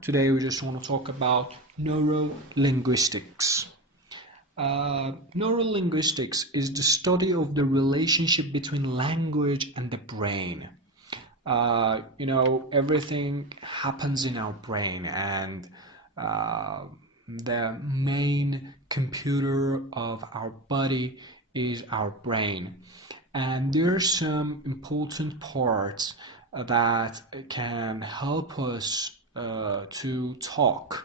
Today we just want to talk about Neuro Linguistics. Neuro Linguistics is the study of the relationship between language and the brain. Everything happens in our brain, and the main computer of our body is our brain. And there are some important parts that can help us to talk.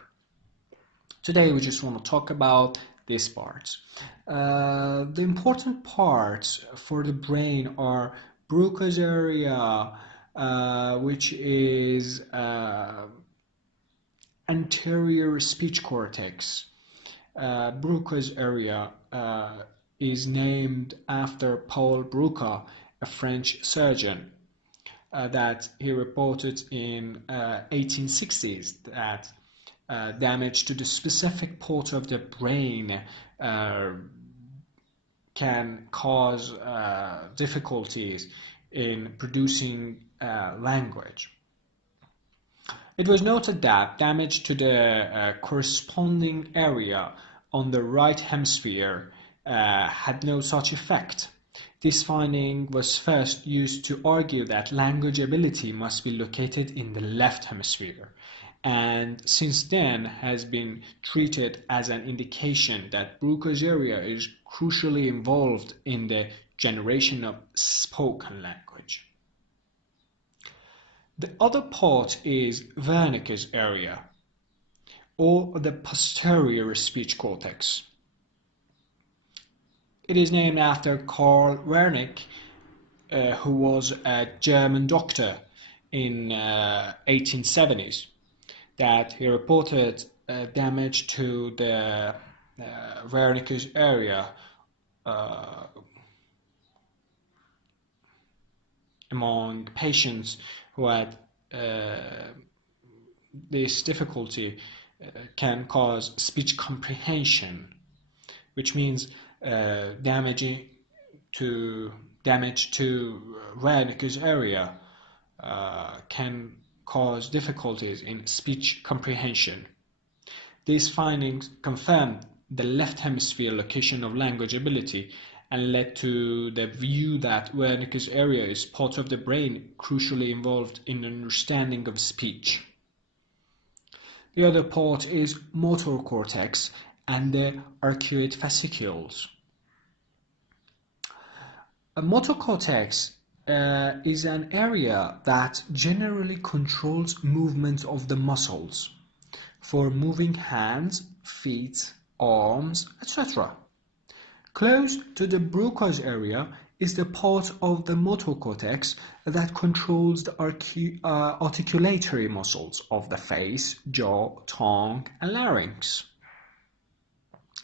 Today we just want to talk about these parts. The important parts for the brain are Broca's area, which is anterior speech cortex. Broca's area is named after Paul Broca, a French surgeon, that he reported in 1860s that damage to the specific part of the brain can cause difficulties in producing language. It was noted that damage to the corresponding area on the right hemisphere had no such effect. This finding was first used to argue that language ability must be located in the left hemisphere, and since then has been treated as an indication that Broca's area is crucially involved in the generation of spoken language. The other part is Wernicke's area, or the posterior speech cortex. It is named after Karl Wernicke, who was a German doctor in 1870s, that he reported damage to the Wernicke's area among patients who had this difficulty can cause speech comprehension, which means damage to Wernicke's area can cause difficulties in speech comprehension. These findings confirmed the left hemisphere location of language ability and led to the view that Wernicke's area is part of the brain crucially involved in understanding of speech. The other part is motor cortex and the arcuate fascicles. A motor cortex is an area that generally controls movement of the muscles for moving hands, feet, arms, etc. Close to the Broca's area is the part of the motor cortex that controls the articulatory muscles of the face, jaw, tongue, and larynx.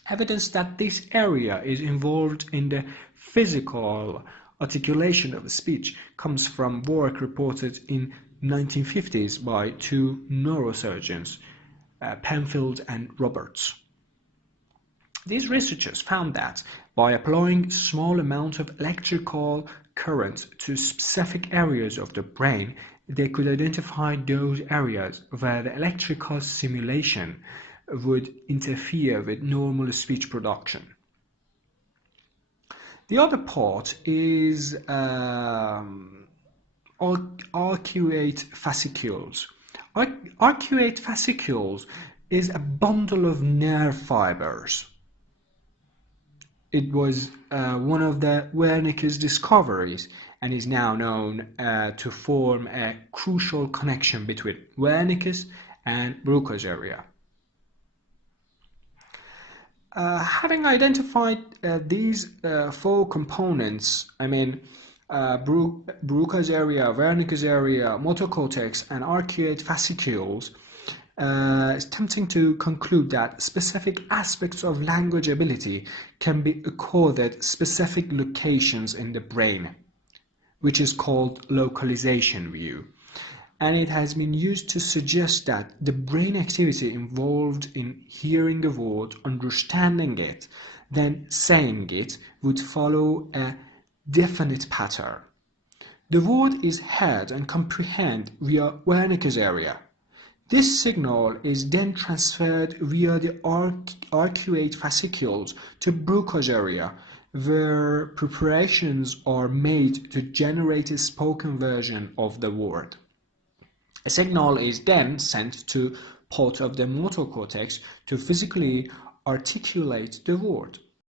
Evidence that this area is involved in the physical articulation of speech comes from work reported in 1950s by two neurosurgeons, Penfield and Roberts. These researchers found that by applying small amount of electrical current to specific areas of the brain, they could identify those areas where the electrical stimulation would interfere with normal speech production. The other part is arcuate fascicles. Arcuate fascicles is a bundle of nerve fibers. It was one of the Wernicke's discoveries and is now known to form a crucial connection between Wernicke's and Broca's area. Having identified these four components, Broca's area, Wernicke's area, motor cortex, and arcuate fascicles, it's tempting to conclude that specific aspects of language ability can be accorded specific locations in the brain, which is called localization view. And it has been used to suggest that the brain activity involved in hearing a word, understanding it, then saying it would follow a definite pattern. The word is heard and comprehended via Wernicke's area. This signal is then transferred via the arcuate fascicles to Broca's area, where preparations are made to generate a spoken version of the word. A signal is then sent to part of the motor cortex to physically articulate the word.